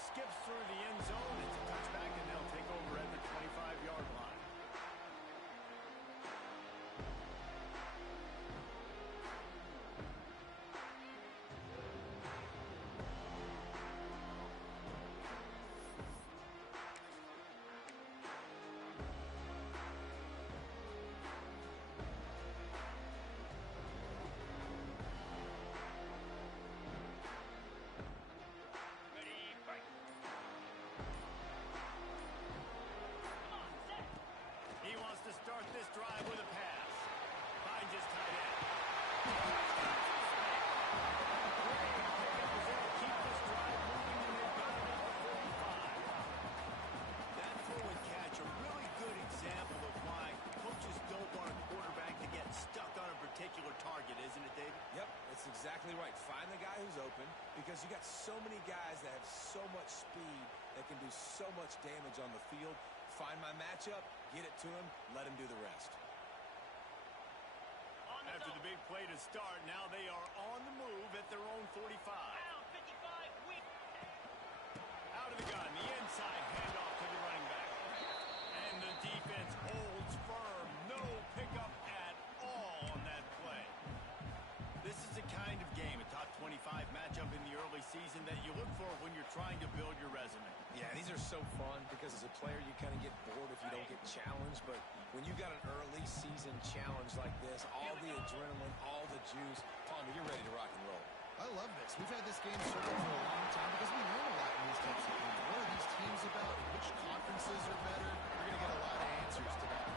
skips through the end zone. It's a touchback, and they'll take over at the 25-yard line. He wants to start this drive with a pass. Finds his tight end. Great pickup as they'll keep this drive moving, and they've got it at the 45. That throw and catch, a really good example of why coaches don't want a quarterback to get stuck on a particular target, isn't it, David? Yep, that's exactly right. Find the guy who's open, because you got so many guys that have so much speed that can do so much damage on the field. Find my matchup, get it to him, let him do the rest. After the big play to start, now they are on the move at their own 45. Out of the gun, the inside handoff to the running back. And the defense holds firm. No pickup at all on that play. This is the kind of game, a top 25 matchup in the early season, that you look for when you're trying to build your resume. Yeah, these are so fun because as a player you kind of get bored if you don't get challenged, but when you got an early season challenge like this, all the adrenaline, all the juice, Palmer, you're ready to rock and roll. I love this. We've had this game circled for a long time because we learn a lot in these types of games. What are these teams about? Which conferences are better? We're going to get a lot of answers today.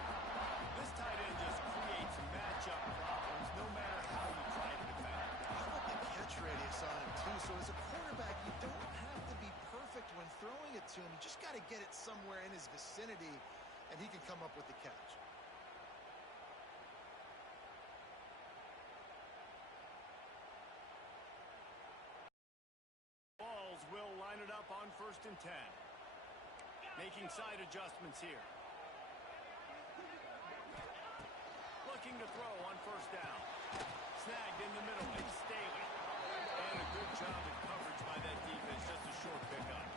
This tight end just creates matchup problems no matter how you try to defend. How about the catch radius on him, too? So as a quarterback, you don't have to be perfect when throwing it to him. You just got to get it somewhere in his vicinity, and he can come up with the catch. Balls will line it up on 1st and 10. Making side adjustments here. Looking to throw on 1st down. Snagged in the middle. It's Staley. And a good job at coverage by that defense. Just a short pickup.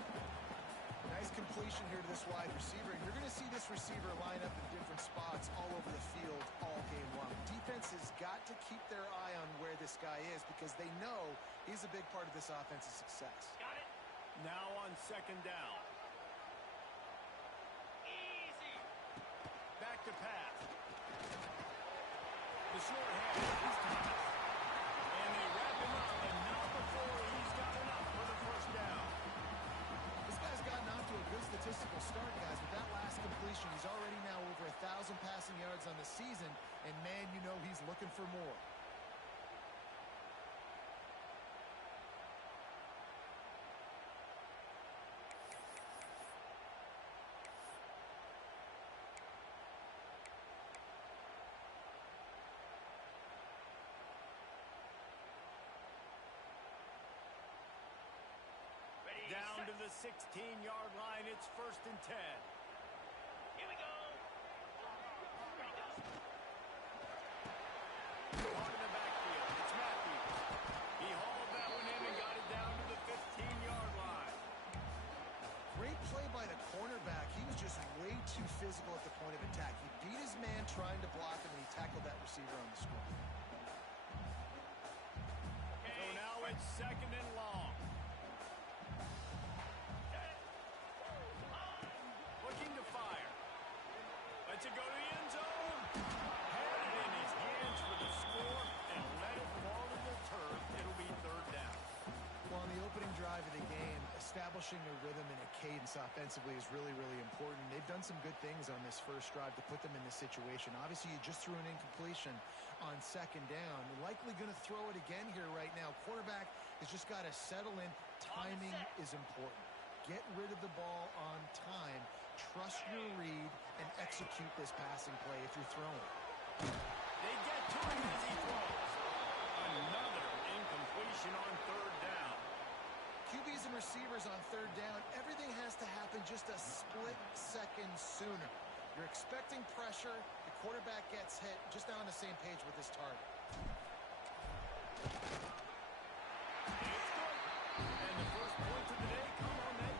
Nice completion here to this wide receiver. And you're going to see this receiver line up in different spots all over the field all game long. Defense has got to keep their eye on where this guy is because they know he's a big part of this offense's success. Got it. Now on 2nd down. Easy. Back to pass. The short hand is Thomas. And they wrap him up, and not before he's got enough for the 1st down. This guy's gotten off to a good statistical start, guys. With that last completion, he's already now over 1,000 passing yards on the season. And, man, you know he's looking for more. Down to the 16-yard line. It's 1st and 10. Here we go. Part of the backfield. It's Matthews. He hauled that one in and got it down to the 15-yard line. Great play by the cornerback. He was just way too physical at the point of attack. He beat his man trying to block him, and he tackled that receiver on the screen. So now it's 2nd and long. Looking to fire. Lets it go to the end zone. Had it in his hands for the score and let it fall to the turf. It'll be 3rd down. Well, on the opening drive of the game, establishing a rhythm and a cadence offensively is really, really important. They've done some good things on this first drive to put them in this situation. Obviously, you just threw an incompletion on 2nd down. Likely going to throw it again here right now. Quarterback has just got to settle in. Timing is important. Get rid of the ball on time. Trust your read and execute this passing play if you're throwing. They get to him as he throws. Another incompletion on 3rd down. QBs and receivers on 3rd down, everything has to happen just a split second sooner. You're expecting pressure. The quarterback gets hit. Just now on the same page with his target. It's good. And the first points of the day come on that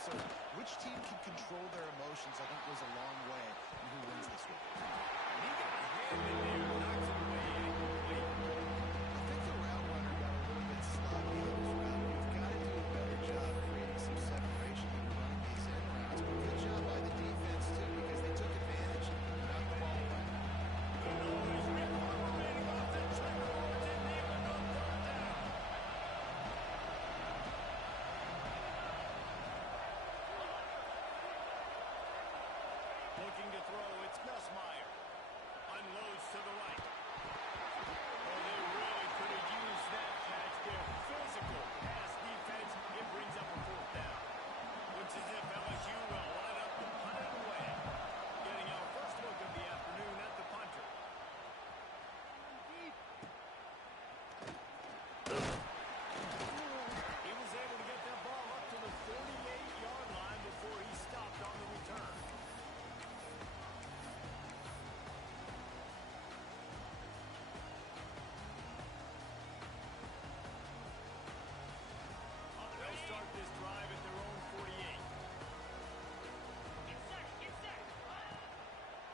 So which team can control their emotions, I think, goes a long way in who wins this one. He got a hand in there, knocks it away, incomplete. I think the route runner got a little bit sloppy on his route. You've got to do a better job creating some separation when you're running these end routes. But good job by the defense, too, because they took advantage and knocked the ball away. And always reverberating off the checkerboards in the end on third down. Looking to throw, it's Nussmeier. Unloads to the right. Oh, they really could have used that catch there. Physical pass defense. It brings up a fourth down. Looks as if LSU will line up to punt it away. Getting our first look of the afternoon at the punter. He was able to get that ball up to the 48-yard line before he stopped on the return. They'll start this drive at their own 48.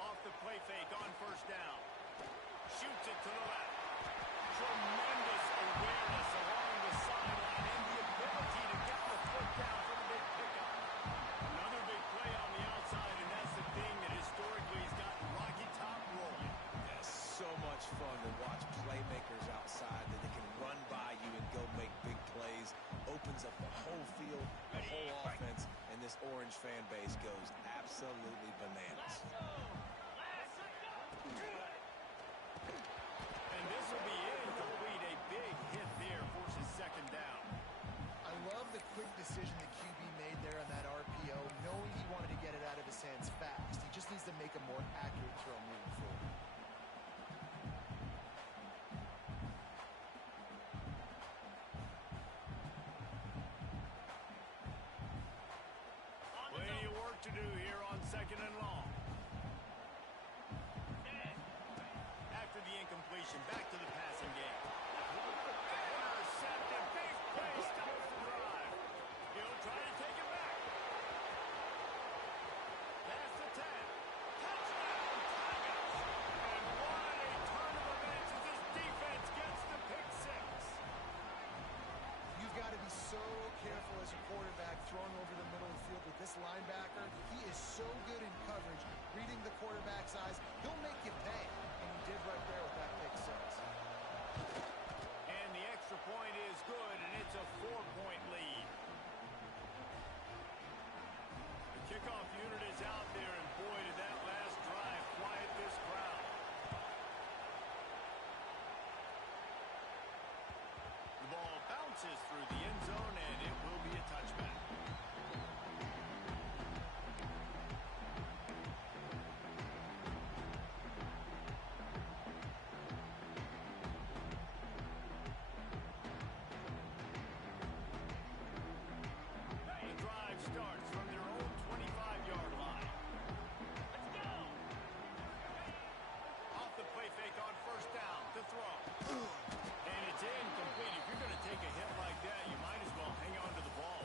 Off the play fake on first down. Shoots it to the left. Tremendous awareness along the sideline and the ability to get the foot down for the big pickup. Another big play on the outside, and that's the thing that historically has gotten Rocky Top rolling. It's so much fun to watch playmakers outside that they can run by you and go make big plays. Opens up the whole field, the whole offense, and this Orange fan base goes absolutely bananas. And this will be incomplete. A big hit there forces second down. I love the quick decision that QB made there on that RPO, knowing he wanted to get it out of his hands fast. He just needs to make a more accurate throw moving forward. Plenty of work to do here on second and long. After the incompletion, back to the passing game. Intercepted, big play, stops the drive. He'll try to take it back. Past the 10. Touchdown, Tigers! And what a turn of events as this defense gets the pick six. You've got to be so careful as a quarterback throwing over the middle of the field with this linebacker. He is so good in coverage, reading the quarterback's eyes. He'll make you pay, and he did right there with that pick six. And the extra point is good, and it's a 4-point lead. The kickoff unit is out there, and boy, did that last drive quiet this crowd. The ball bounces through the end zone, and it will be a touchback. The drive starts from their own 25-yard line. Let's go! Off the play fake on first down, the throw. And it's incomplete. If you're going to take a hit like that, you might as well hang on to the ball.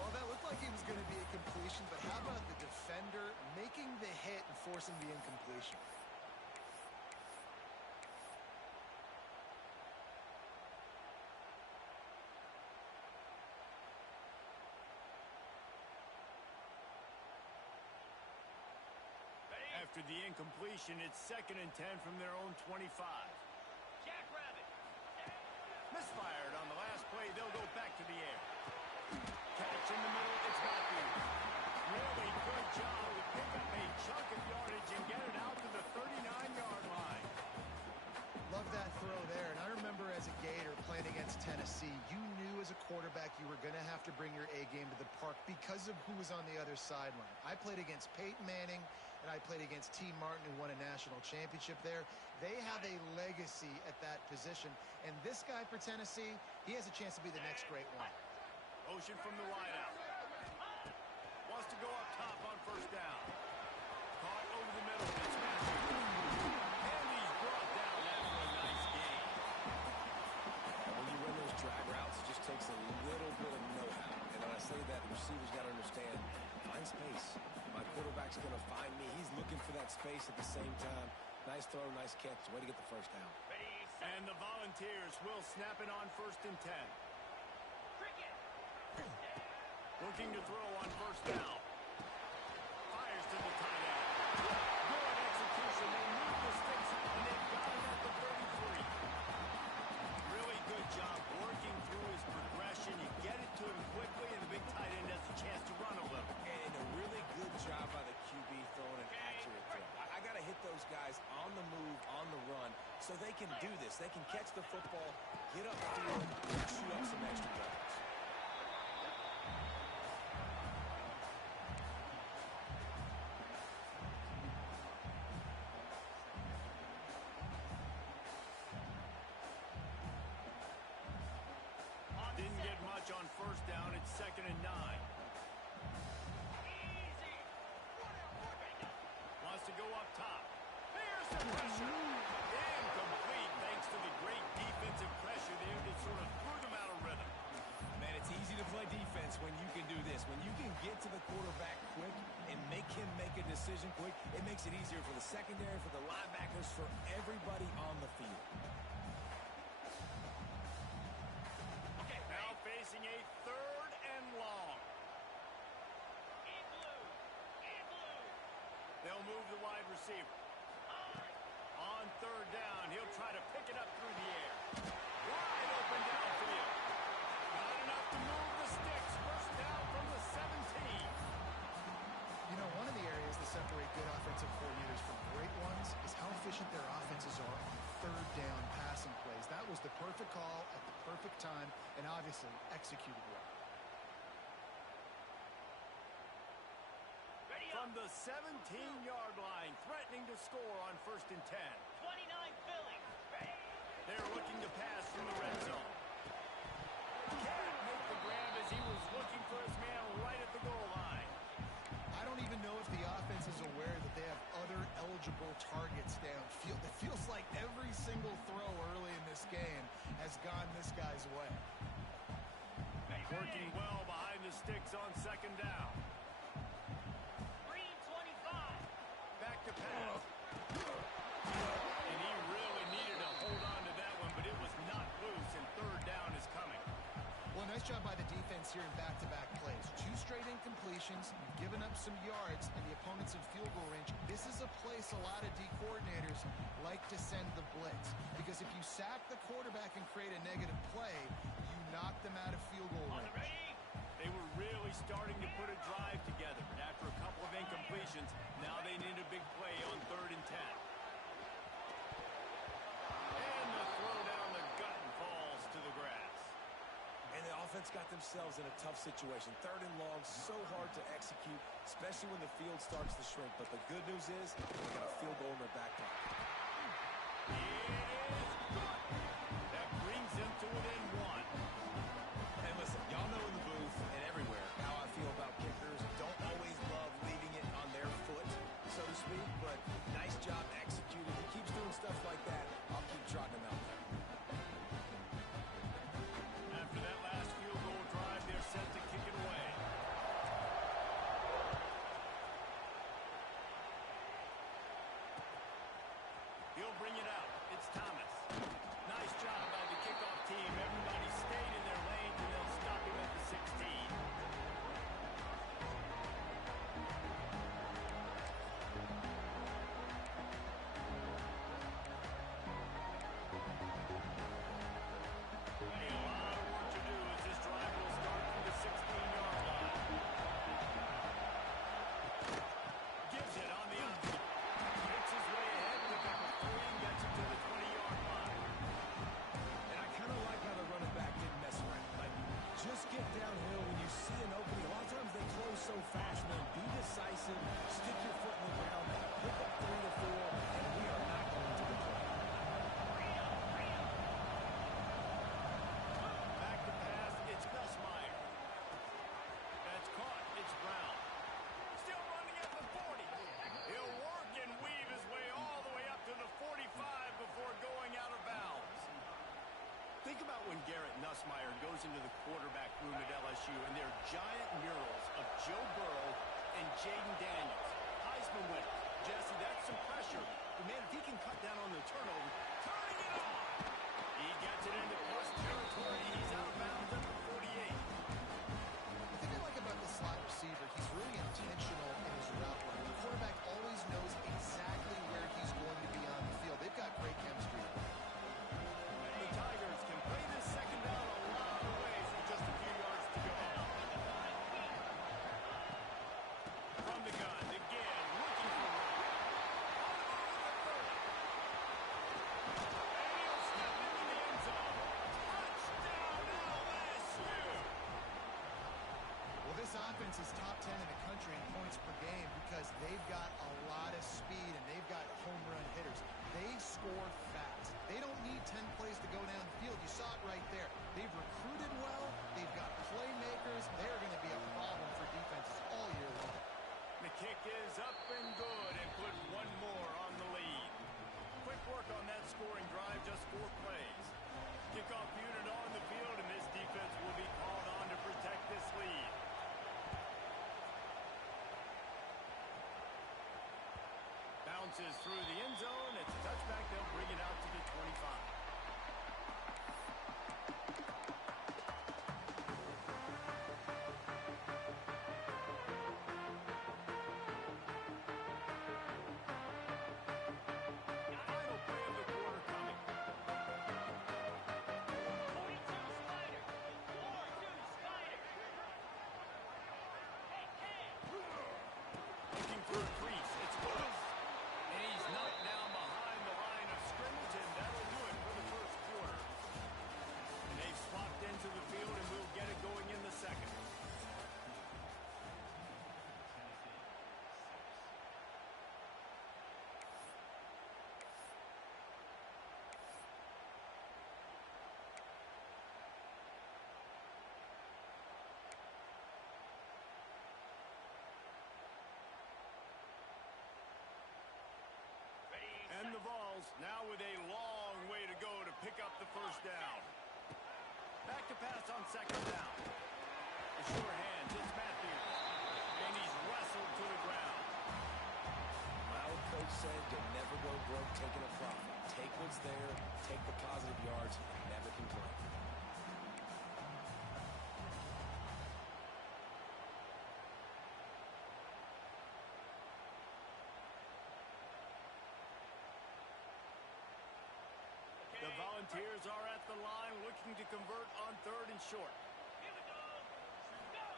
Well, that looked like it was going to be a completion, but how about the defender making the hit and forcing the incompletion? After the incompletion, it's 2nd and 10 from their own 25. Misfired on the last play. They'll go back to the air. Catch in the middle. It's Matthews. Really good job to pick up a chunk of yardage and get it out to the 39-yard line. Love that throw there. And I remember as a Gator playing against Tennessee, you knew as a quarterback you were going to have to bring your A game to the park because of who was on the other sideline. I played against Peyton Manning, and I played against T. Martin, who won a national championship there. They have a legacy at that position. And this guy for Tennessee, he has a chance to be the next great one. Motion from the wideout. Wants to go up top on first down. Caught over the middle. It's Matthews. And he's brought down after a nice gain. When you run those drag routes, it just takes a little bit of know-how. And when I say that, the receiver's got to space. My quarterback's going to find me. He's looking for that space at the same time. Nice throw, nice catch. Way to get the first down. And the Volunteers will snap it on 1st and 10. Looking to throw on 1st down. Fires to the tight end. Good execution. They move the sticks, and they've got it at the 33. Really good job working through his progression. You get it to him quickly, and the big tight end has a chance to run a little. And a really good job by the QB throwing an accurate throw. I got to hit those guys on the move, on the run, so they can do this. They can catch the football, get upfield, and shoot up some extra yards. Didn't get much on 1st down. It's 2nd and 9. Wants to go up top. There's the pressure. Incomplete thanks to the great defensive pressure there that sort of threw them out of rhythm. Man, it's easy to play defense when you can do this. When you can get to the quarterback quick and make him make a decision quick, it makes it easier for the secondary, for the linebackers, for everybody on the field. Now facing a 3rd and long. They'll move the wide receiver. On 3rd down, he'll try to pick it up through the air. Wide open downfield. Not enough to move the sticks. 1st down from the 17. You know, one of the areas that separate good offensive coordinators from great ones is how efficient their offenses are on 3rd down passing plays. That was the perfect call at the perfect time and obviously executed well. From the 17-yard line, threatening to score on 1st and 10. 29 filling. They're looking to pass from the red zone. Can't make the grab as he was looking for his man right at the goal line. I don't even know if the offense is aware that they have other eligible targets downfield. It feels like every single throw early in this game has gone this guy's way. Working well behind the sticks on 2nd down. Green 25. Back to pass. And he really needed to hold on to that one, but it was not loose, and 3rd down is coming. Well, nice job by the defense here in back-to-back plays. 2 straight incompletions, giving up some yards, and the opponent's in field goal range. This is a place a lot of D coordinators like to send the blitz, because if you sack the quarterback and create a negative play, you knock them out of field goal On the range. ready. They were really starting to put a drive together, but after a couple of incompletions, now they need a big play on 3rd and 10. And the throw down the gut and falls to the grass. And the offense got themselves in a tough situation. 3rd and long, so hard to execute, especially when the field starts to shrink. But the good news is they got a field goal in their back pocket. It is good. That brings them to within 1. And listen, y'all know in the booth and everywhere how I feel about kickers. Don't always love leaving it on their foot, so to speak, but nice job executing. He keeps doing stuff like that. I'll keep trotting him out there. After that last field goal drive, they're set to kick it away. He'll bring it out. It's Thomas. Nice job by the kickoff team. Everybody stayed in their lane, and they'll stop him at the 16. A lot of work to do as this drive will start from the 16-yard line. Gives it on the option. Makes his way ahead, pick up a 3 and gets it to the 20-yard line. And I kind of like how the running back didn't mess around. Like, just get downhill when you see an opening. A lot of times they close so fast, man. Be decisive, stick your foot in the ground, pick up 3 or 4, and we are not going to the play. Back to pass, it's Nussmeier. That's caught, it's Brown. Still running at the 40. He'll work and weave his way all the way up to the 45 before going out of bounds. Think about when Garrett Nussmeier goes into the quarterback room at LSU and there are giant murals of Joe Burrow and Jaden Daniels. Heisman winner. Jesse, that's some pressure. But, man, if he can cut down on the turnover, turning it on. He gets it into plus territory. He's out of bounds at the 48. The thing I like about the slot receiver, he's really intentional in his route running. The quarterback always knows exactly where he's going to be on the field. They've got great chemistry. The Tigers can play this second down a lot of ways with just a few yards to go. From the gun, again, looking for one. And he'll step into the end zone. Touchdown, LSU! Well, this offense is top 10 in the country in points per game because they've got a lot of speed and they've got home run hitters. They score fast. They don't need 10 plays to go down the field. You saw it right there. They've recruited well. They've got playmakers. They're going to be a problem for defenses all year long. The kick is up and good and put one more on the lead. Quick work on that scoring drive, just 4 plays. Kickoff unit on the field, and this defense will be called on to protect this lead. Bounces through the end zone. It's a touchback. They'll bring it out to the 25. Final play of the quarter coming. 42 Spider. 4-2 Spider. Looking for a crease. It's close. And he's knocked down behind the line of scrimmage, and that'll do it for the first quarter. And they've swapped into the field, and we'll get it going in the second. And the Vols now with a long way to go to pick up the first down. Back to pass on second down. The sure hands, it's Matthews. And he's wrestled to the ground. My old coach said you'll never go broke taking a profit. Take what's there, take the positive yards, and never complain. The Volunteers are at the line looking to convert on 3rd and short. Here we go. Go.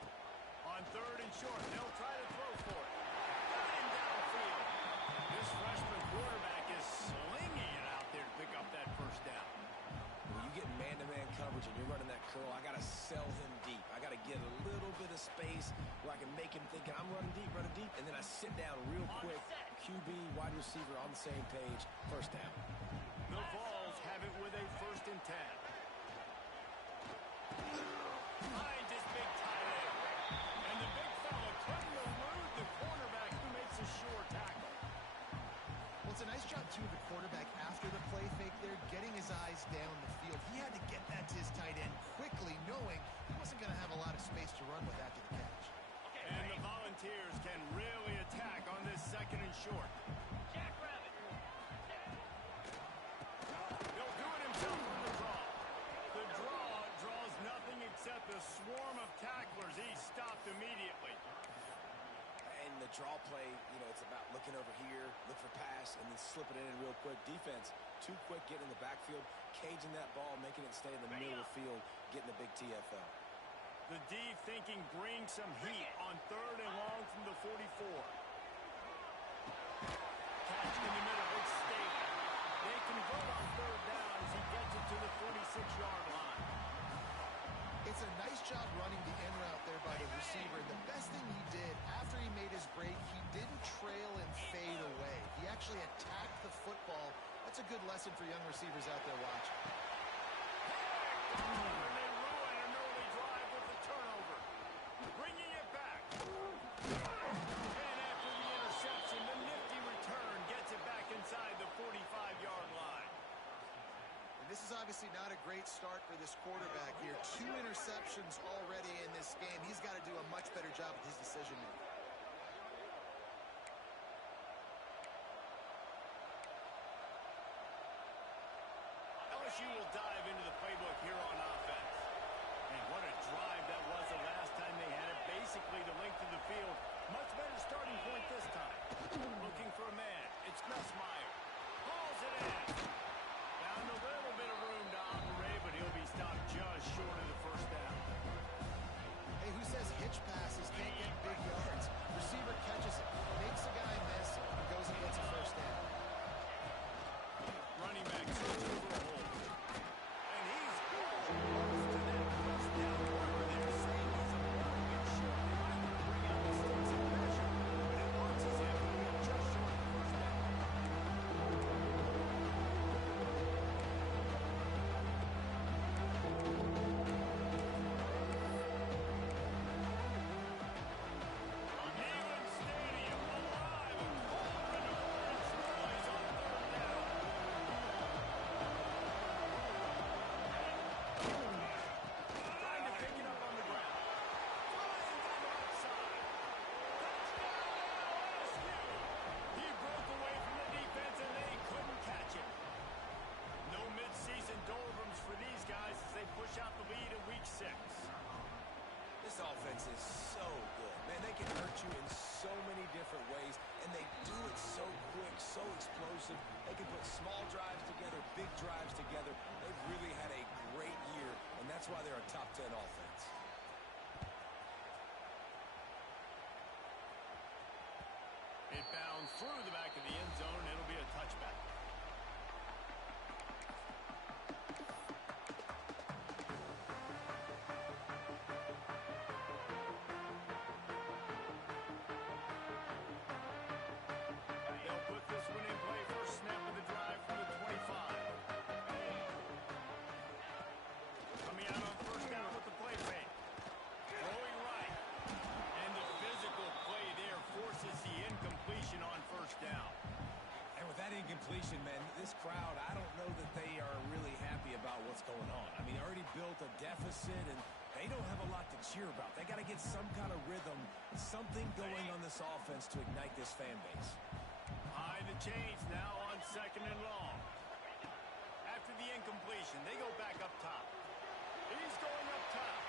On 3rd and short, they'll try to throw for it. Got him downfield. This freshman quarterback is slinging it out there to pick up that first down. When you get man-to-man coverage and you're running that curl, I got to sell him deep. I got to get a little bit of space where I can make him think I'm running deep, and then I sit down real quick. QB, wide receiver on the same page. First down. The Vols have it with a 1st and 10. Finds his big tight end. And the big fella couldn't elude the cornerback who makes a sure tackle. Well, it's a nice job, too, of the quarterback after the play fake there, getting his eyes down the field. He had to get that to his tight end quickly, knowing he wasn't going to have a lot of space to run with after the catch. And the Volunteers can really attack on this 2nd and short. Jackrabbit. He'll do it himself on the draw. The draw draws nothing except a swarm of tacklers. He's stopped immediately. And the draw play, it's about looking over here, look for pass, and then slipping it in real quick. Defense, too quick getting in the backfield, caging that ball, making it stay in the middle of the field, getting the big TFL. The D thinking bring some heat on 3rd and long from the 44. Catch in the middle, it's Staley. They convert on 3rd down as he gets it to the 46-yard line. It's a nice job running the in route there by the receiver. And the best thing he did after he made his break, he didn't trail and fade away. He actually attacked the football. That's a good lesson for young receivers out there watching. And they ruin an early drive with the turnover. Bringing it back. And after the interception, the nifty return gets it back inside the 45-yard line. And this is obviously not a great start for this quarterback here. 2 interceptions already in this game. He's got to do a much better job with his decision making. Hauls it in. Found a little bit of room to operate, but he'll be stopped just short of the first down. Hey, who says hitch passes can't get big yards? Receiver catches it, makes a guy miss, and goes and gets a first down. Running back searching for a hole. And he's almost to that first down marker. They're saying he's a little bit short. They might want to bring out the sticks and measure, but it looks as if he'll be just short of the first down. Neyland Stadium alive and roaring orange noise on third down. Trying to pick it up on the ground. Flying down the left side. Touchdown, LSU! He broke away from the defense and they couldn't catch him. No midseason doldrums for these guys as they push out the lead in week 6. This offense is so good. Man, they can hurt you in so many different ways, and they do it so quick, so explosive. They can put small drives together, big drives together. They've really had a great year, and that's why they're a top 10 offense. It bounds through the back of the end zone. It'll be a touchback. They'll put this one in play first snap of the drive from the 25. Coming out on first down with the play fake. Throwing right. And the physical play there forces the incompletion on first down. And with that incompletion, man, this crowd, I don't know that they are really happy about what's going on. I mean, already built a deficit, and they don't have a lot to cheer about. They got to get some kind of rhythm, something going on this offense to ignite this fan base. High the chains now on second and long. After the incompletion, they go back up top. He's going up top.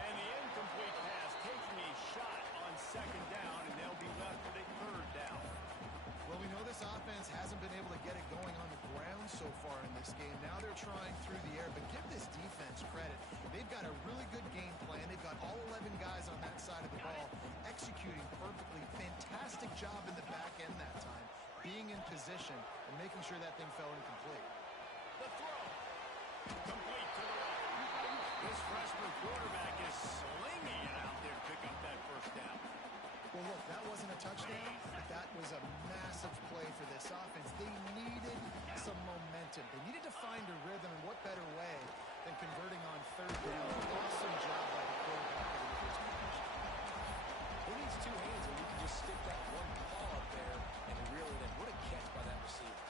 And the incomplete pass taking a shot on second down, and they'll be left with a third down. Well, we know this offense hasn't been able to get it going on the ground so far in this game. Now they're trying through the air, but give this defense credit. They've got a really good game plan. They've got all 11 guys on that side of the ball executing perfectly. Fantastic job in the back end that time, being in position and making sure that thing fell incomplete. The throw. Complete to the right. This freshman quarterback is slinging it out there to pick up that first down. Well, look, that wasn't a touchdown. That was a massive play for this offense. They needed some momentum. They needed to find a rhythm, and what better way than converting on third down. Awesome job by the quarterback in the first position. Who needs two hands when you can just stick that one paw up there and reel it in? What a catch by that receiver.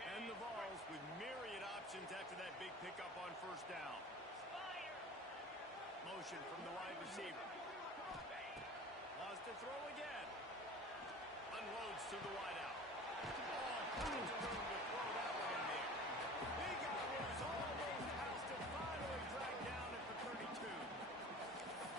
And the Vols with myriad options after that big pickup on first down. Motion from the wide receiver. Wants to throw again. Unloads to the wide out. All kinds of room to throw that one in there. He got loose almost past it. Finally dragged down at the 32.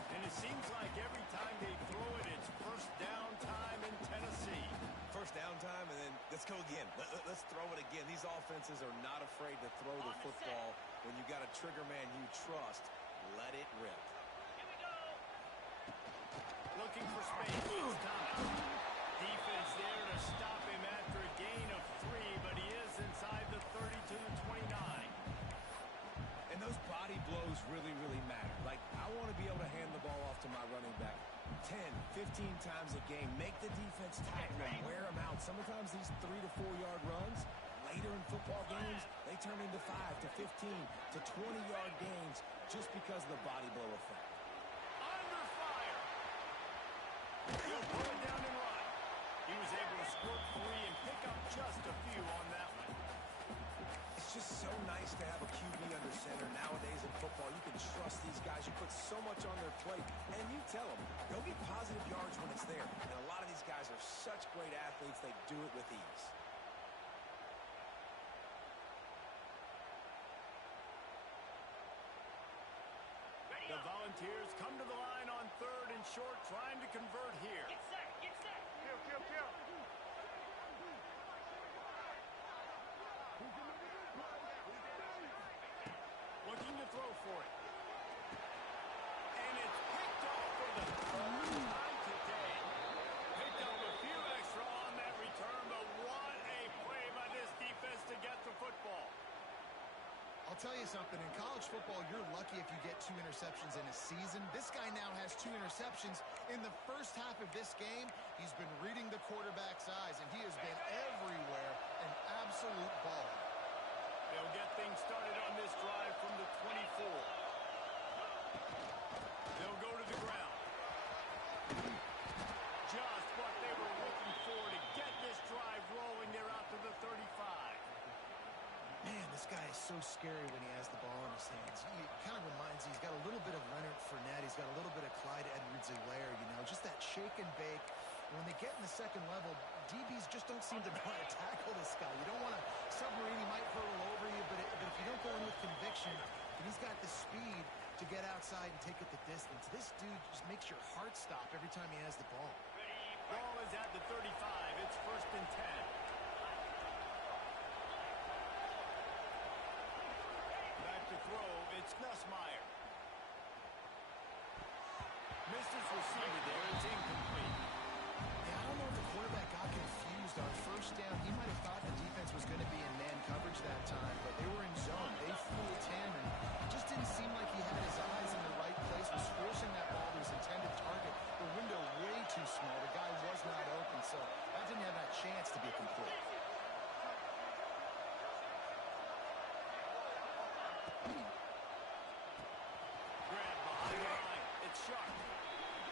And it seems like every time they throw it, it's first down time in Tennessee. First down time, and then let's go again. Let's throw it again. These offenses are not afraid to throw the football. When you got a trigger man you trust, let it rip. Here we go. Looking for space. It's Thomas. Defense there to stop him after a gain of 3, but he is inside the 32-29. And those body blows really, really matter. Like, I want to be able to hand the ball off to my running back 10, 15 times a game. Make the defense tackle them, wear them out. Sometimes these 3 to 4 yard runs, later in football games, they turn into 5 to 15 to 20-yard gains just because of the body blow effect. Under fire. He'll pull it down and run. He was able to squirt free and pick up just a few on that one. It's just so nice to have a QB under center. Nowadays in football, you can trust these guys. You put so much on their plate, and you tell them, go get positive yards when it's there. And a lot of these guys are such great athletes, they do it with ease. The Volunteers come to the line on 3rd and short, trying to convert here. Get set, get set. Looking to throw for it. And it's picked off for the 3rd time today. Picked up a few extra on that return, but what a play by this defense to get the football. I'll tell you something. In college football, you're lucky if you get 2 interceptions in a season. This guy now has 2 interceptions. In the first half of this game, he's been reading the quarterback's eyes, and he has been everywhere, an absolute baller. They'll get things started on this drive from the 24. They'll go to the ground. Just what they were looking for to get this drive rolling. They're out to the 35. Man, this guy is so scary when he has the ball in his hands. He kind of reminds me, he's got a little bit of Leonard Fournette. He's got a little bit of Clyde Edwards-Helaire, you know, just that shake and bake. And when they get in the second level, DBs just don't seem to know how to tackle this guy. You don't want to submarine. He might hurl over you, but if you don't go in with conviction, and he's got the speed to get outside and take it the distance. This dude just makes your heart stop every time he has the ball. Ball is at the 35. It's 1st and 10. Back to throw. It's Nussmeier. Misses receiver there. It's incomplete. Yeah, I don't know if the quarterback got confused on 1st down. He might have thought the defense was going to be in man coverage that time, but they were in zone. They fooled him, and it just didn't seem like he had his eyes in the right place, was forcing that ball to his intended target. The window way too small. The guy was not open, so that didn't have that chance to be complete. Grab behind the line. It's sharp.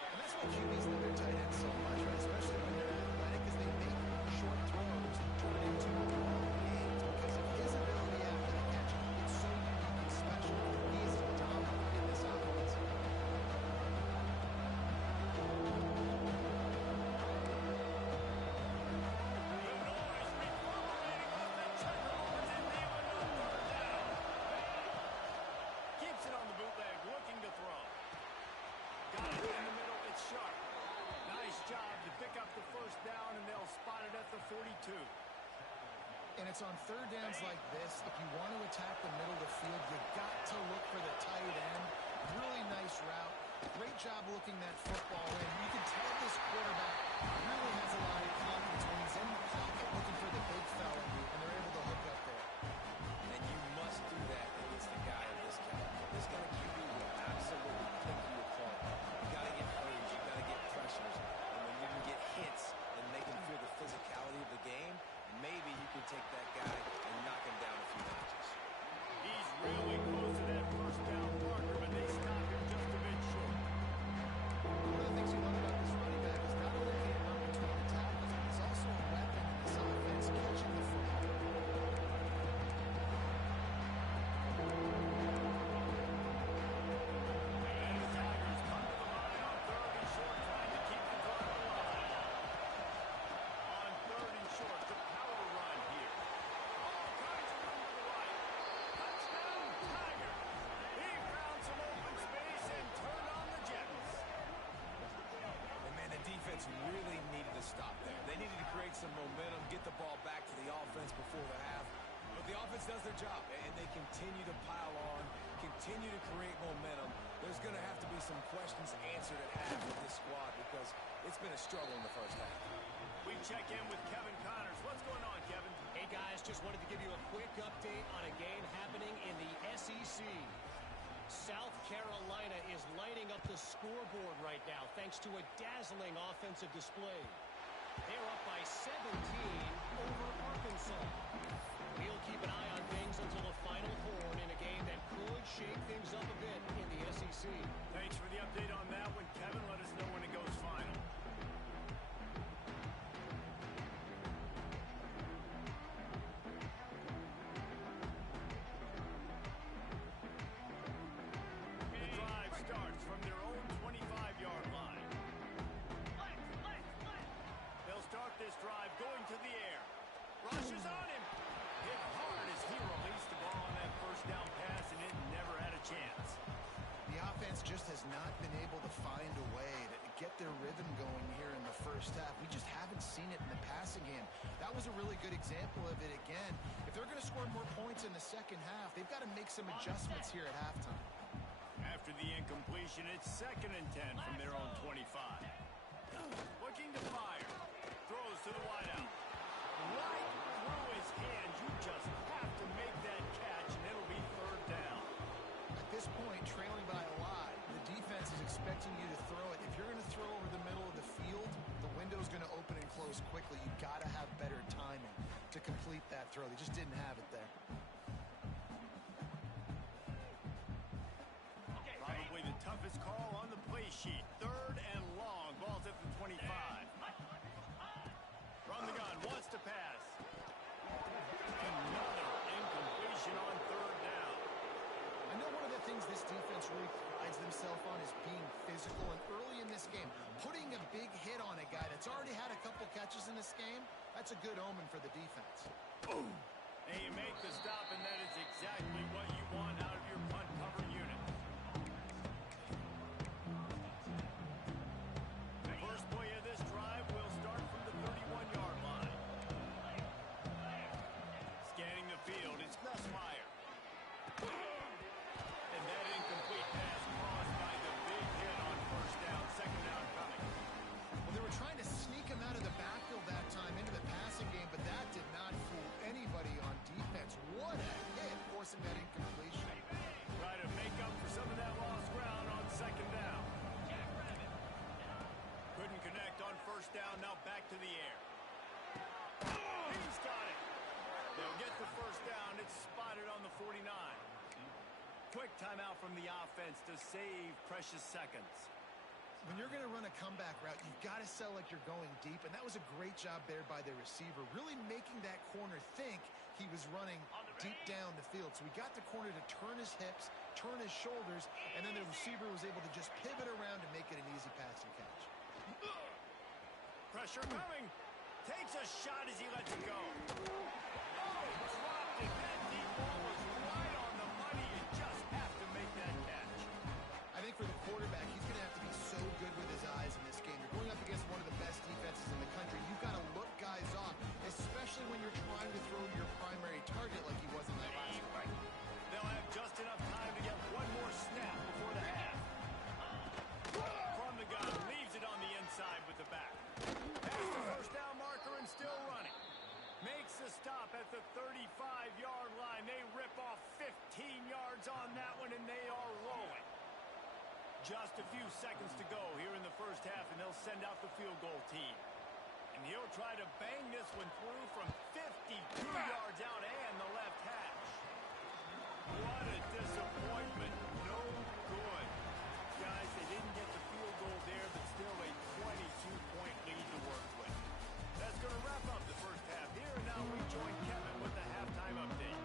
And that's why QBs love their tight ends so much, right? Especially when they're athletic, because they make short throws that turn into long gains because of his ability after the catch. It's so unique and special. He is dominant in this offense. The noise reverberating off the checkerboards and Neyland on 3rd down. Keeps it on the bootleg, looking to throw. Got it in the middle. It's sharp. Nice job to pick up the 1st down, and they'll spot it at the 42. And it's on 3rd downs like this. If you want to attack the middle of the field, you got to look for the tight end. Really nice route. Great job looking that football in. You can tell this quarterback really has a lot of confidence when he's in the pocket looking for the big fella, and they're able to hook up there. And you must do that against a guy of this caliber. This kind of QB will absolutely pick you apart. You got to get hurries. You got to get pressures. And when you can get hits and make him feel the physicality of the game, maybe you can take that guy and knock him down a few notches. He's really close to that 1st down marker, but they stop him just a bit short. One of the things you love about this running back is not only can he run between the tackles, but he's also a weapon in this offense, catching the football. And the Tigers come to the line on 3rd and short, trying to keep the drive alive. On 3rd and short, the power run here. All kinds of room to the right. Touchdown, Tiger. He found some open space and turned on the Jets. And man, the defense really needed to stop there. They needed to create some momentum, get the ball back to the offense before the half. But the offense does their job, and they continue to pile on, continue to create momentum. There's going to have to be some questions answered at half with this squad because it's been a struggle in the 1st half. We check in with Kevin Connors. What's going on, Kevin? Hey guys, just wanted to give you a quick update on a game happening in the SEC. South Carolina is lighting up the scoreboard right now thanks to a dazzling offensive display. They're up by 17 over Arkansas. We'll keep an eye on things until the final horn in a game that could shake things up a bit in the SEC. Thanks for the update on that one, Kevin. Let us know when it goes final. The drive starts from their own 25-yard line. They'll start this drive going to the air. Rushes on not been able to find a way to get their rhythm going here in the first half. We just haven't seen it in the passing game. That was a really good example of it again. If they're going to score more points in the second half, they've got to make some adjustments here at halftime. After the incompletion, it's 2nd and 10 from their own 25. Looking to fire. Throws to the wideout. Right through his hands. You just have to make that catch, and it'll be 3rd down. At this point, trailing by a lot, the defense is expecting you to throw it. If you're going to throw over the middle of the field, the window's going to open and close quickly. You've got to have better timing to complete that throw. They just didn't have it there. Probably the toughest call on the play sheet. 3rd and long. Ball's at the 25. From the gun, wants to pass. Another incompletion on 3rd down. I know one of the things this defense really prides themselves on is being physical, and early in this game, putting a big hit on a guy that's already had a couple catches in this game, that's a good omen for the defense. Boom. And you make the stop, and that is exactly what you want out of your punt cover unit. The first play of this drive will start from the 31-yard line. Scanning the field, it's Nussmeier. And that incomplete pass caused by the big hit on 1st down. 2nd down coming. Well, they were trying to sneak him out of the backfield that time into the passing game, but that did not fool anybody on defense. What a hit, forcing that incompletion. Try to make up for some of that lost ground on 2nd down. Couldn't connect on 1st down. Now back to the air. He's got it. They'll get the 1st down. It's spotted on the 49. Quick timeout from the offense to save precious seconds. When you're going to run a comeback route, you've got to sell like you're going deep, and that was a great job there by the receiver, really making that corner think he was running deep down the field. So we got the corner to turn his hips, turn his shoulders, and then the receiver was able to just pivot around and make it an easy pass and catch. Pressure coming. Takes a shot as he lets it go. Oh, dropped it. That deep ball was right on the money. You just have to make that catch. I think for the quarterback, he's going to have to be so good with his eyes in this game. You're going up against one of the best defenses in the country. You've got to look guys off, especially when you're trying to throw to your primary target like he was in that last one. They'll have just enough time to get one more snap before the half. From the gun, leaves it on the inside with the back. Past the 1st down marker and still running. Makes the stop at the 35-yard line. They rip off 15 yards on that one, and they are rolling. Just a few seconds to go here in the 1st half, and they'll send out the field goal team. And he'll try to bang this one through from 52 yards out and the left hash. What a disappointment. No good. Guys, they didn't get the field goal there, but still a 22-point lead to work with. That's going to wrap up the 1st half here, and now we join Kevin with the halftime update.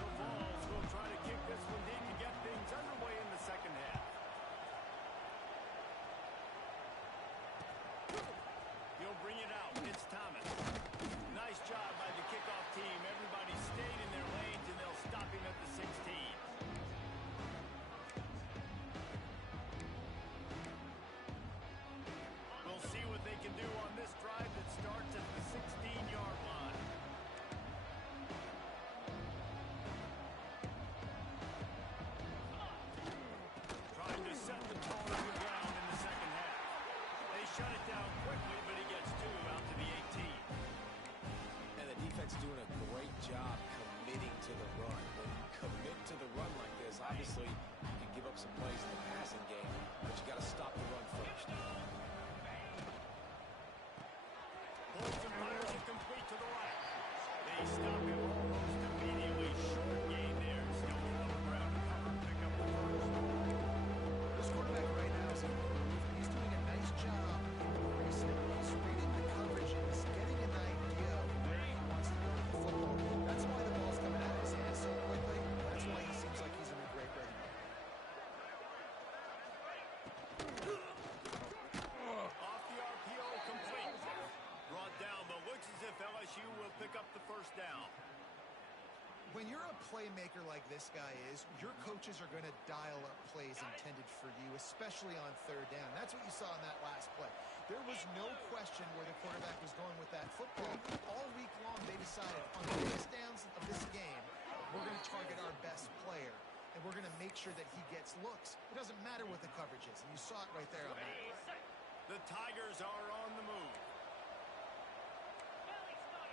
The Vols will try to kick this one deep to get things underway in the 2nd half. He'll bring it out. It's Thomas. Nice job by the kickoff team. Everybody stayed in their lanes, and they'll stop him at the 16. We'll see what they can do on this drive that starts at the 16-yard line. Trying to set the tone on the ground in the 2nd half. They shut it down quickly, but he gets 2 out to the 18. And the defense doing a great job committing to the run. When you commit to the run like this, obviously you can give up some plays in the passing game, but you got to stop the run first. Pulls and fires it complete to the right. They stop him almost immediately. Short gain there. Still on the ground to cover and pick up the 1st. This quarterback right now is improved. He's doing a nice job increasing. He's reading the coverage and he's getting an idea of where he wants to go with the football. That's why the ball's coming out of his hands so quickly. That's why he seems like he's in a great rhythm. Off the RPO, complete. Brought down, but looks as if LSU will pick up the 1st down. when you're a playmaker like this guy is, your coaches are going to dial up plays intended for you, especially on third down. That's what you saw in that last play. There was no question where the quarterback was going with that football. All week long, they decided on the biggest downs of this game, we're going to target our best player, and we're going to make sure that he gets looks. It doesn't matter what the coverage is, and you saw it right there on that. The Tigers are on the move.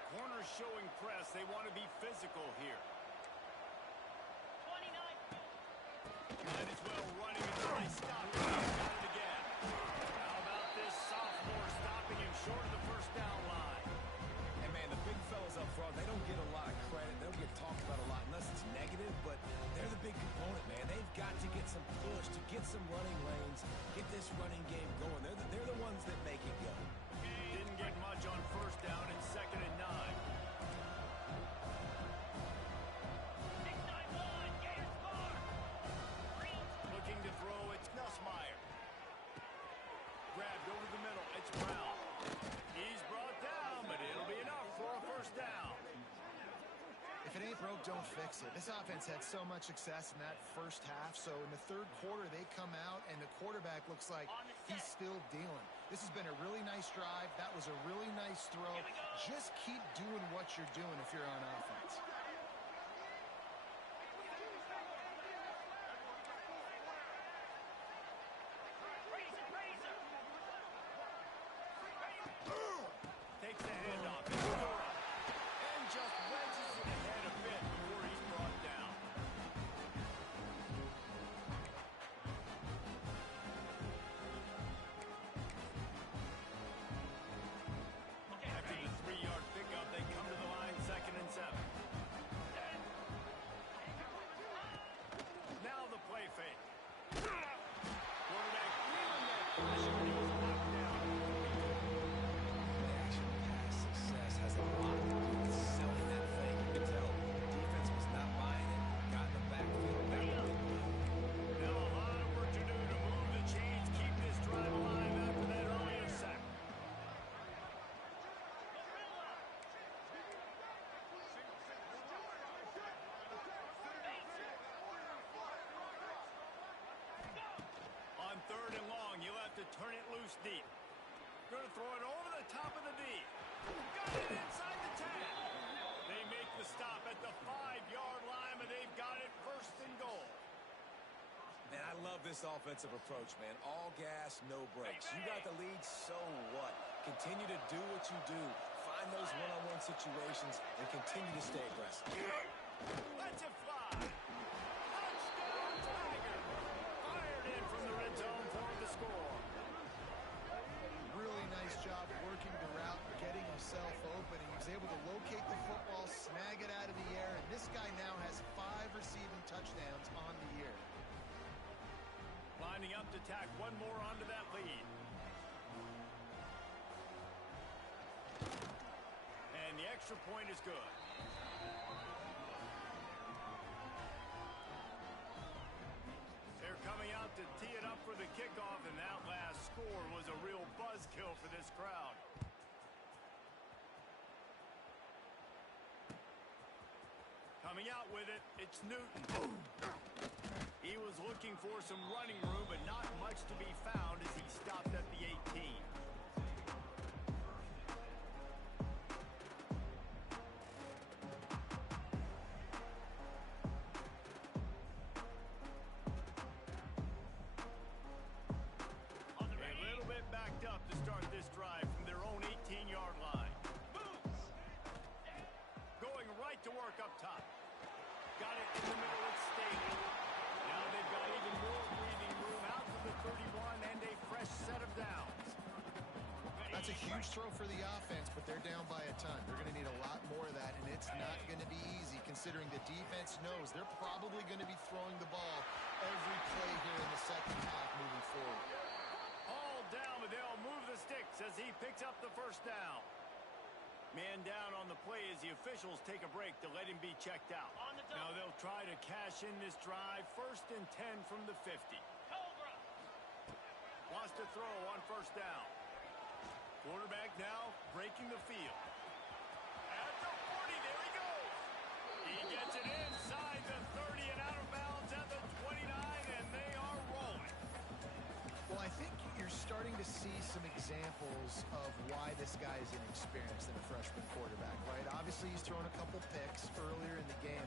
Corners showing press. They want to be physical here. 29. Might as well run him until they stop him. He's got it again. How about this sophomore stopping him short of the first down line? And, man, the big fellas up front, they don't get a lot of credit. They don't get talked about a lot unless it's negative, but they're the big component, man. They've got to get some push, to get some running lanes, get this running game going. They're the ones that make it go. Didn't get much on first down. It's 2nd and 9. 691. Gators score. Looking to throw. It's Nussmeier. Grabbed over the middle. It's Brown. He's brought down, but it'll be enough for a first down. If it ain't broke, don't fix it. This offense had so much success in that first half, so in the third quarter, they come out, and the quarterback looks like he's still dealing. This has been a really nice drive. That was a really nice throw. Just keep doing what you're doing if you're on offense. Takes the handoff. And just wedges it ahead a bit before he's brought down. After the 3-yard pickup, they come to the line 2nd and 7. Now the play fake. Quarterback feeling that pressure. He was knocked down. Action pass success has a lot to do with selling that fake. You can tell the defense was not buying it. Got in the backfield. Got the big play. Now a lot of work to do to move the chains, keep this drive alive after that earlier sack. On 3rd and long, you'll have to turn it loose deep. Going to throw it over the top of the D. Got it inside the 10. They make the stop at the 5-yard line, but they've got it 1st and goal. Man, I love this offensive approach, man. All gas, no brakes. You got the lead, so what? Continue to do what you do. Find those one-on-one situations and continue to stay aggressive. Let's it fly. Touchdown, Tiger. Fired in from the red zone for the score. Really nice job working the route, getting himself open. He was able to locate the football, snag it out of the air, and this guy now has 5 receiving touchdowns on the year. Lining up to tack one more onto that lead. And the extra point is good. They're coming out to tee it up for the kickoff, and that last score was a real buzzkill for this crowd. Coming out with it, it's Newton. He was looking for some running room, but not much to be found as he stopped at the 18. A little bit backed up to start this drive from their own 18-yard line. Going right to work up top. Got it in the middle, it's Staley. Now they've got even more breathing room out to the 31 and a fresh set of downs. That's a huge throw for the offense, but they're down by a ton. They're going to need a lot more of that, and it's not going to be easy considering the defense knows they're probably going to be throwing the ball every play here in the second half moving forward. All down, but they'll move the sticks as he picks up the first down. Man down on the play as the officials take a break to let him be checked out. Now they'll try to cash in this drive. 1st and 10 from the 50. Wants to throw on first down. Quarterback now breaking the field. At the 40, there he goes. He gets it in. examples of why this guy is inexperienced in a freshman quarterback, right? Obviously, he's thrown a couple picks earlier in the game.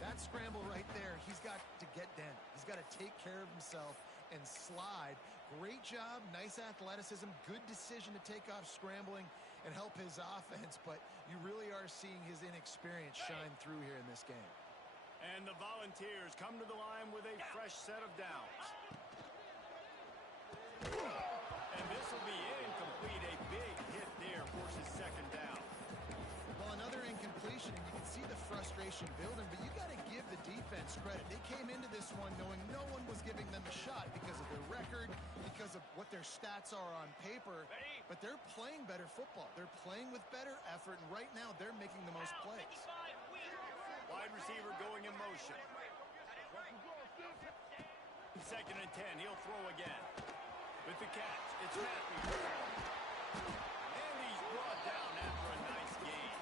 That scramble right there, he's got to get down. He's got to take care of himself and slide. Great job, nice athleticism, good decision to take off scrambling and help his offense, but you really are seeing his inexperience shine through here in this game. And the Volunteers come to the line with a fresh set of downs. And this will be incomplete. A big hit there forces second down. Well, another incompletion, and you can see the frustration building, but you got to give the defense credit. They came into this one knowing no one was giving them a shot because of their record, because of what their stats are on paper, but they're playing better football. They're playing with better effort, and right now they're making the most plays. Wide receiver going in motion. 2nd and 10. He'll throw again. With the catch, it's Matthews. And he's brought down after a nice gain.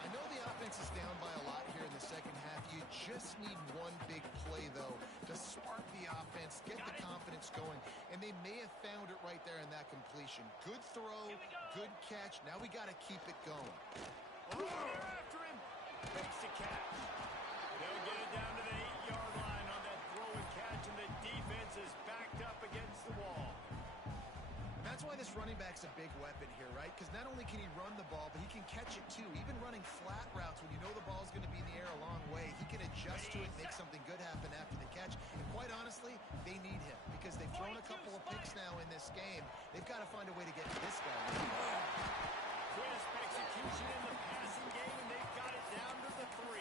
I know the offense is down by a lot here in the second half. You just need one big play, though, to spark the offense, get the confidence going, and they may have found it right there in that completion. Good throw, good catch. Now we got to keep it going. Oh, they're after him. Makes the catch. They'll get it down to the 8-yard line on that throw and catch, and the defense is backed up against the wall. That's why this running back's a big weapon here, right? Because not only can he run the ball, but he can catch it too. Even running flat routes when you know the ball's going to be in the air a long way, he can adjust to it, make something good happen after the catch. And quite honestly, they need him because they've thrown a couple of picks now in this game. They've got to find a way to get to this guy. Crisp execution in the passing game, and they've got it down to the 3.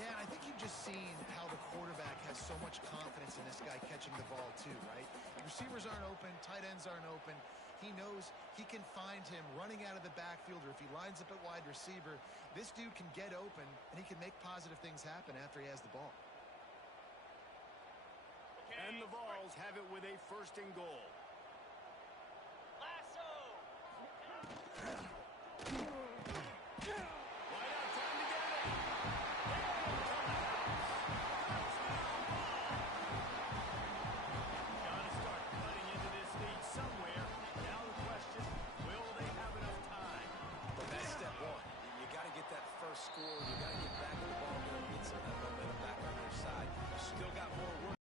Yeah, I think you've just seen how the quarterback has so much confidence in this guy catching the ball too, right? Receivers aren't open, tight ends aren't open. He knows he can find him running out of the backfield, or if he lines up at wide receiver, this dude can get open and he can make positive things happen after he has the ball. And the Vols have it with a 1st and goal. Lasso. Wide out, time to get it. Got to start cutting into this lead somewhere. Now the question, will they have enough time? But that's step one. You got to get that first score. You got to get back to the ball game, get some of that momentum back on their side. Still got more work.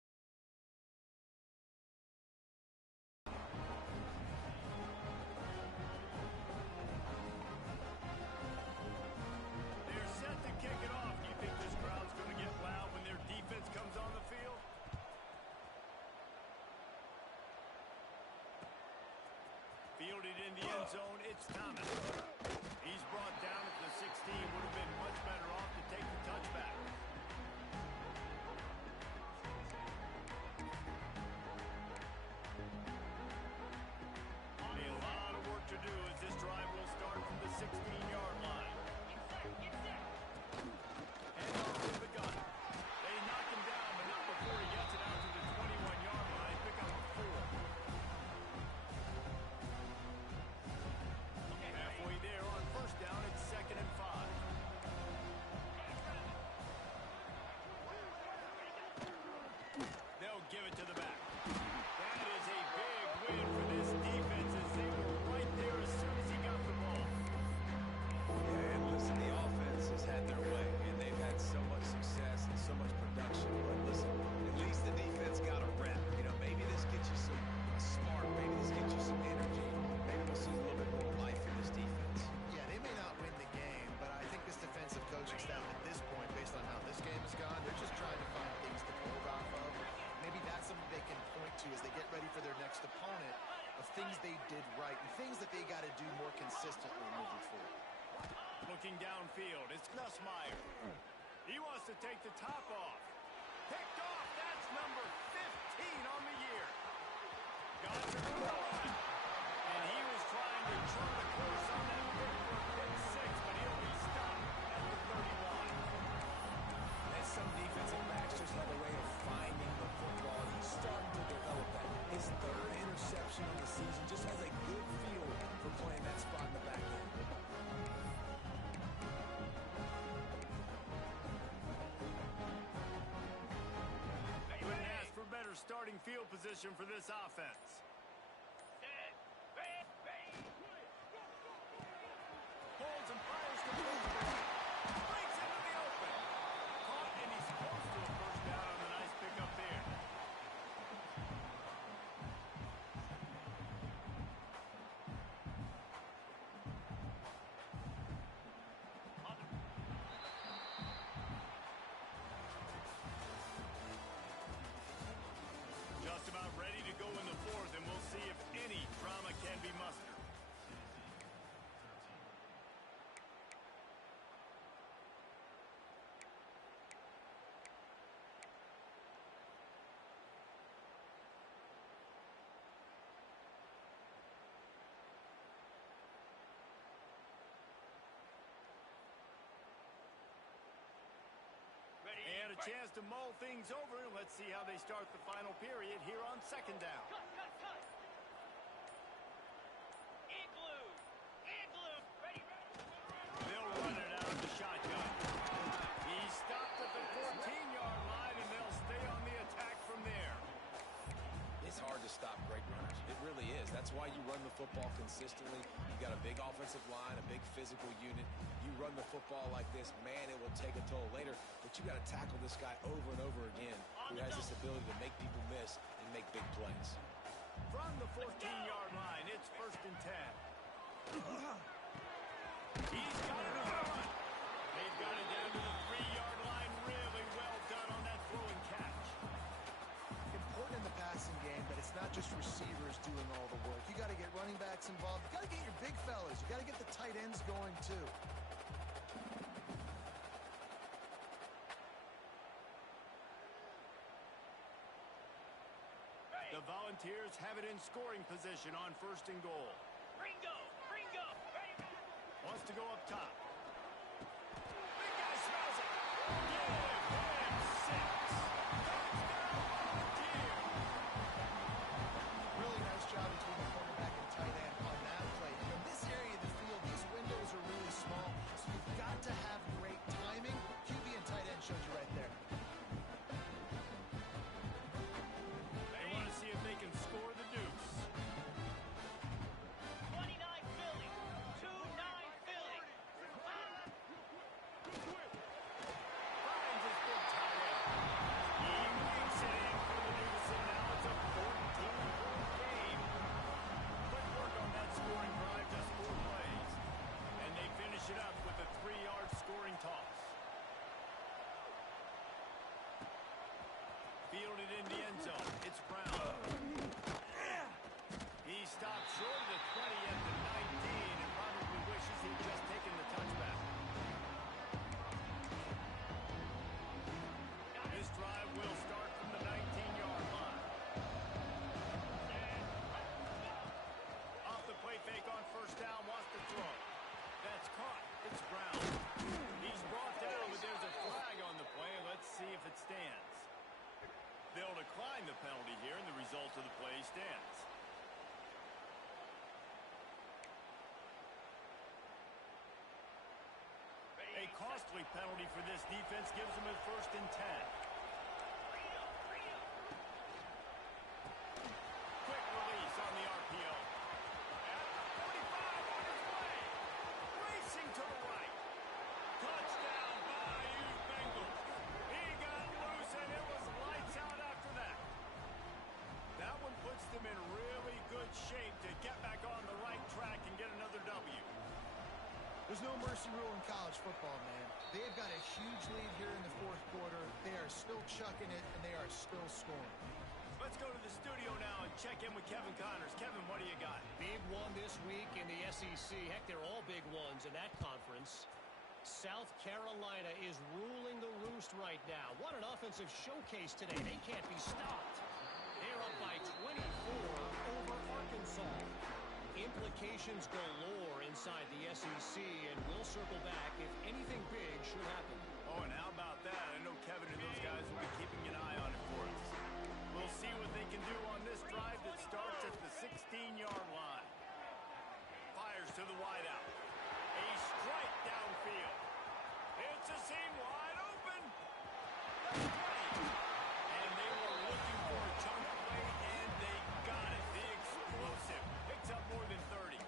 They're set to kick it off. Do you think this crowd's going to get loud when their defense comes on the field? Fielded in the end zone, it's Thomas. He's brought down at the 16. Would have been much better off to take the touchback. A lot of work to do as this drive will start from the 16-yard line. And off with the gun. They knock him down, but not before he gets it out to the 21-yard line. Pick up a 4. Halfway there on 1st down, it's 2nd and 5. They'll give it to the back. That is a big win for this defense as they were right there as soon as he got the ball. Yeah, and listen, the offense has had their way, and they've had so much success and so much production. But listen, at least the defense got a rep. You know, maybe this gets you some spark. Maybe this gets you some energy. Maybe we'll see a little bit more life in this defense. Yeah, they may not win the game, but I think this defensive coaching staff at this point, based on how this game has gone, they're just trying to find things to build off of. Maybe that's something they can point to as they get ready for their next opponent, of things they did right and things that they got to do more consistently moving forward. Looking downfield, it's Nussmeier. He wants to take the top off. Picked off, that's number 15 on the year. Got to the run. And he was trying to chart a course on that pick for a pick 6, but he'll be stopped at the 31. And some defensive backs just have a way of finding the football. He's starting to develop that. His 3rd interception of the season just has a good feel for playing that spot in the back end. Couldn't ask for better starting field position for this offense. chance to mull things over. Let's see how they start the final period here on second down. Cut, cut, cut. Igloo. Igloo. Ready, ready. They'll run it out of the shotgun. He stopped at the 14-yard line, and they'll stay on the attack from there. It's hard to stop great runners. It really is. That's why you run the football consistently. You've got a big offensive line, a big physical unit. You run the football like this, man, it will take a toll later. But you got to tackle this guy over and over again who has this ability to make people miss and make big plays. From the 14-yard line, it's 1st and 10. He's got it on the run. They've got it down to the 3-yard line. Really well done on that throw and catch. Important in the passing game, but it's not just receivers doing all the work. You got to get running backs involved. You got to get your big fellas. You got to get the tight ends going too. The Volunteers have it in scoring position on 1st and goal. Ringo. Ringo. Ready, ready. Wants to go up top. Big guy smells it. Give him 6. Touchdown, Volunteers. Really nice job between the cornerback and tight end on that play. And in this area of the field, these windows are really small, so you've got to have great timing. QB and tight end showed you right there. They want to see if they can score the deuce. 29 Philly. 2-9 Philly. Finds his big tight end. He makes it in for the deuce, and now it's a 14-point game. Quick work on that scoring drive, just 4 plays. And they finish it up with a 3-yard scoring toss. Fielded in the end zone. It's Brown. He stopped short of the 20 at the 19 and probably wishes he'd just taken the touchback. This drive will start from the 19-yard line. Off the play fake on 1st down, wants to throw. That's caught. It's Brown. He's brought down, but there's a flag on the play. Let's see if it stands. They'll decline the penalty here, and the result of the play stands. A costly penalty for this defense gives them a 1st and 10. Quick release on the RPO. At the 45 on his way. Racing to the right. Touchdown, Bayou Bengals. He got loose, and it was lights out after that. That one puts them in really good shape to get back on the right track and get another W. There's no mercy rule in college football, man. They've got a huge lead here in the 4th quarter. They are still chucking it, and they are still scoring. Let's go to the studio now and check in with Kevin Connors. Kevin, what do you got? Big one this week in the SEC. Heck, they're all big ones in that conference. South Carolina is ruling the roost right now. What an offensive showcase today. They can't be stopped. They're up by 24 over Arkansas. Implications galore inside the SEC, and we'll circle back if anything big should happen. Oh, and how about that? I know Kevin and those guys will be keeping an eye on it for us. We'll see what they can do on this drive that starts at the 16-yard line. Fires to the wideout. A strike downfield. It's a seam wide open. That's 20. And they were looking for a chunk play, and they got it. The explosive picks up more than 30.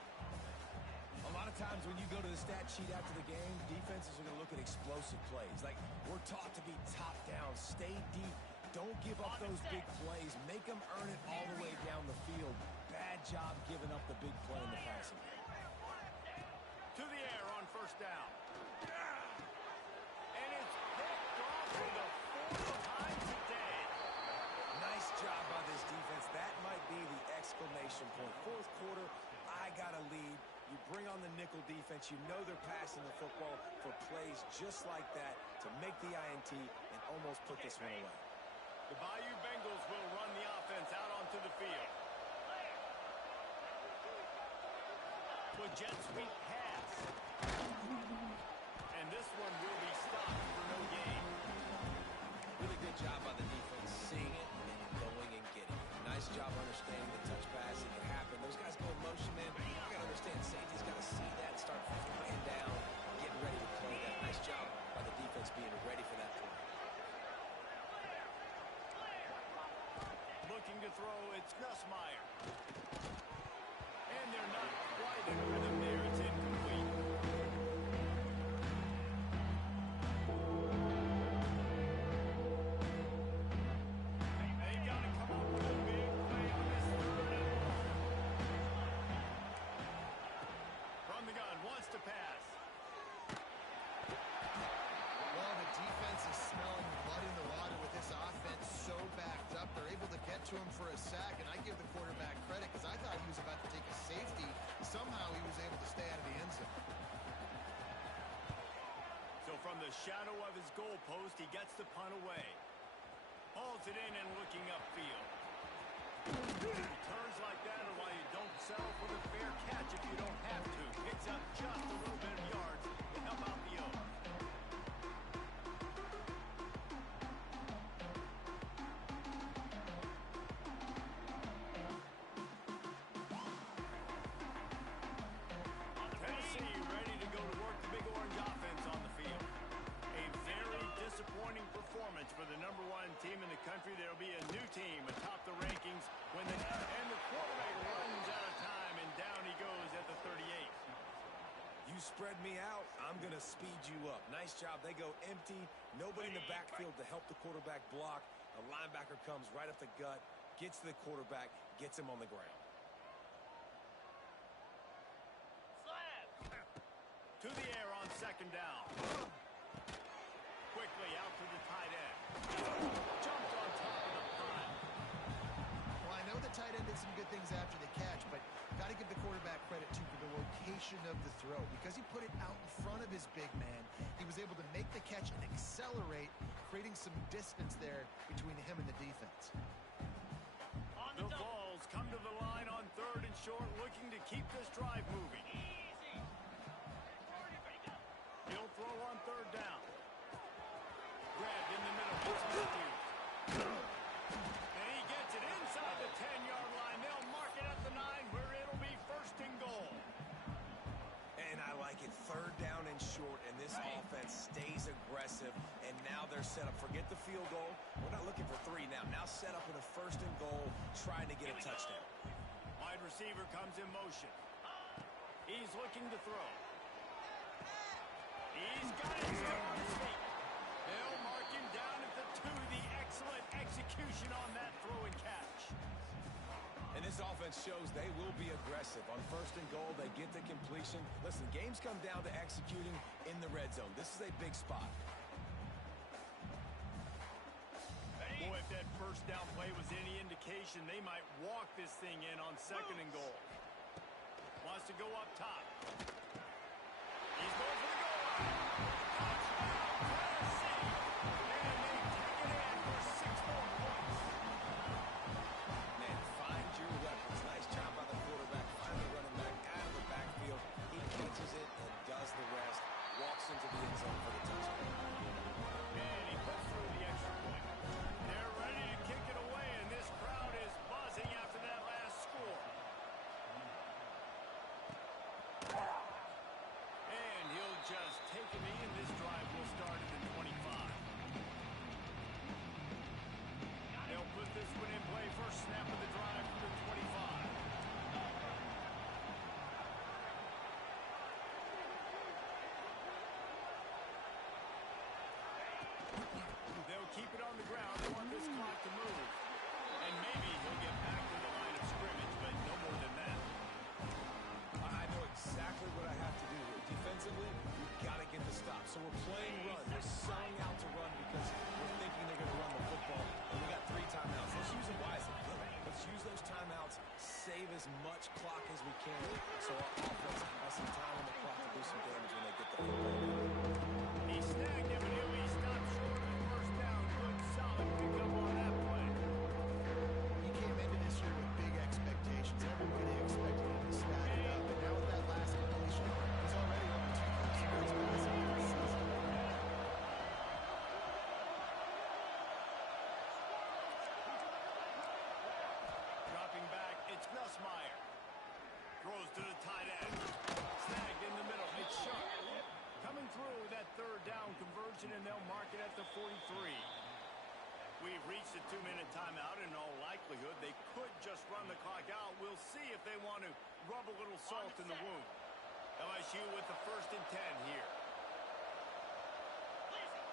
A lot of times when you go to the stat sheet after the game, defenses are going to look at explosive plays. Like, we're taught to be top down, stay deep, don't give up those big plays, make them earn it all the way down the field. Bad job giving up the big play in the passing game. To the air on 1st down. And it's picked off for the 4th time today. Nice job by this defense. That might be the exclamation point. 4th quarter, I got a lead. You bring on the nickel defense. You know they're passing the football for plays just like that to make the INT and almost put this one away. The Bayou Bengals will run the offense out onto the field. With jet sweep pass. And this one will be stopped for no gain. looking to throw. It's Nussmeier. And they're not quite in rhythm there. It's incomplete. They've got to come up with a big play on this third and long. From the gun, wants to pass. Well, the defense is smelling blood in the water with this offense so backed up. They're able to get to him for a sack, and I give the quarterback credit because I thought he was about to take a safety. Somehow he was able to stay out of the end zone. So from the shadow of his goal post, he gets the punt away. Hauls it in and looking upfield. Turns like that are why you don't settle for the fair catch if you don't have to. Picks up just a little bit of yards to help out the O's. Tennessee ready to go to work the Big Orange offense on the field. A very disappointing performance for the #1 team in the country. There'll be a new team atop the rankings when the quarterback runs out of time, and down he goes at the 38. You spread me out, I'm going to speed you up. Nice job. They go empty. Nobody in the backfield to help the quarterback block. A linebacker comes right up the gut, gets to the quarterback, gets him on the ground. Slab. To the air on second down. Quickly out to the tight end. Jumped on top of the pile. Well, I know the tight end did some good things after the catch, but got to give the quarterback credit, too, for the location of the throw. Because he put it out in front of his big man, he was able to make the catch and accelerate, creating some distance there between him and the defense. On The the double. Vols come to the line on third and short, looking to keep this drive moving. Easy. Ready, go. He'll throw on third down. Grabbed in the middle. Gets confused. And he gets it inside the 10-yard line. They'll mark it at the 9 where it'll be first and goal. And I like it. Third down and short, and this offense stays aggressive. And now they're set up. Forget the field goal. We're not looking for 3 now. Now set up in a first and goal, trying to get a touchdown. Wide receiver comes in motion. He's looking to throw. He's got it still on his feet. They'll mark him down at the 2. The excellent execution on that throw and catch. And this offense shows they will be aggressive. On first and goal, they get the completion. Listen, games come down to executing in the red zone. This is a big spot. Boy, if that first down play was any indication, they might walk this thing in on second and goal. Wants to go up top. He's going for the goal line. Touchdown, Tennessee. And they take it in for 6 more points. Man, find your weapons. Nice job by the quarterback. Finally running back out of the backfield. He catches it and does the rest. Walks into the end zone for the touchdown. And he puts through the extra point. They're ready to kick it away, and this crowd is buzzing after that last score. And he'll just take a knee, and this drive will start at the 25. They'll put this one in play. First snap of the drive from the 25. They'll keep it on the ground. They want this clock to move. And maybe he'll get back to the line of scrimmage, but no more than that. I know exactly what I have to do here. Defensively, we've got to get the stop. So we're playing run. We're selling out to run because we're thinking they're going to run the football. And we got 3 timeouts. Let's use them wisely. Let's use those timeouts, save as much clock as we can so our offense has some time on the clock to do some damage when they get the football. He snagged him, and he'll be stopped short of the first down. Good, solid pickup on that play. He came into this year with big expectations. Everybody expected him to stack it up, and now with that last completion, he's already over 2,000 yards passing for the season. Dropping back, it's Nussmeier. Throws to the tight end. Snagged in the middle. It's Sharp. Coming through that third down conversion, and they'll mark it at the 43. We've reached a 2-minute timeout. In all likelihood, they could just run the clock out. We'll see if they want to rub a little salt in the wound. LSU with the 1st and 10 here. Pleasing.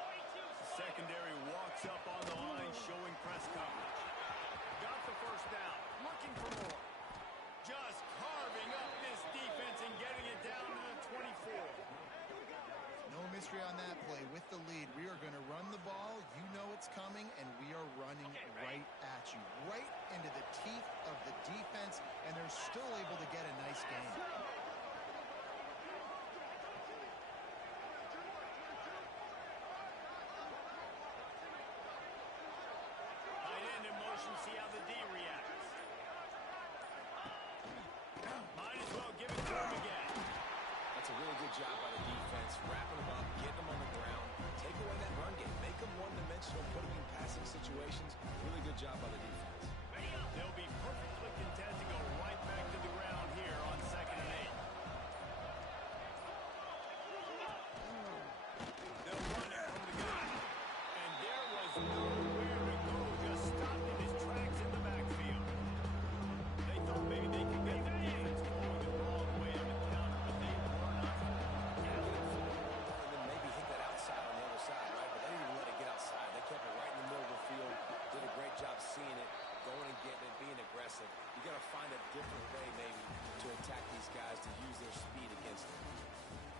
42. Secondary walks up on the line, showing press coverage. Got the 1st down. Looking for more. Just carving up this defense and getting it down to the 24. No mystery on that play. With the lead, we are going to run the ball. You know it's coming, and we are running right at you. Right into the teeth of the defense, and they're still able to get a nice game. Tight end in motion, see how the D reacts. Might as well give it to him again. That's a really good job by the defense, wrapping them up, getting them on the ground, take away that run game, make them one-dimensional, put them in passing situations. Really good job by the defense. They'll be perfectly content to go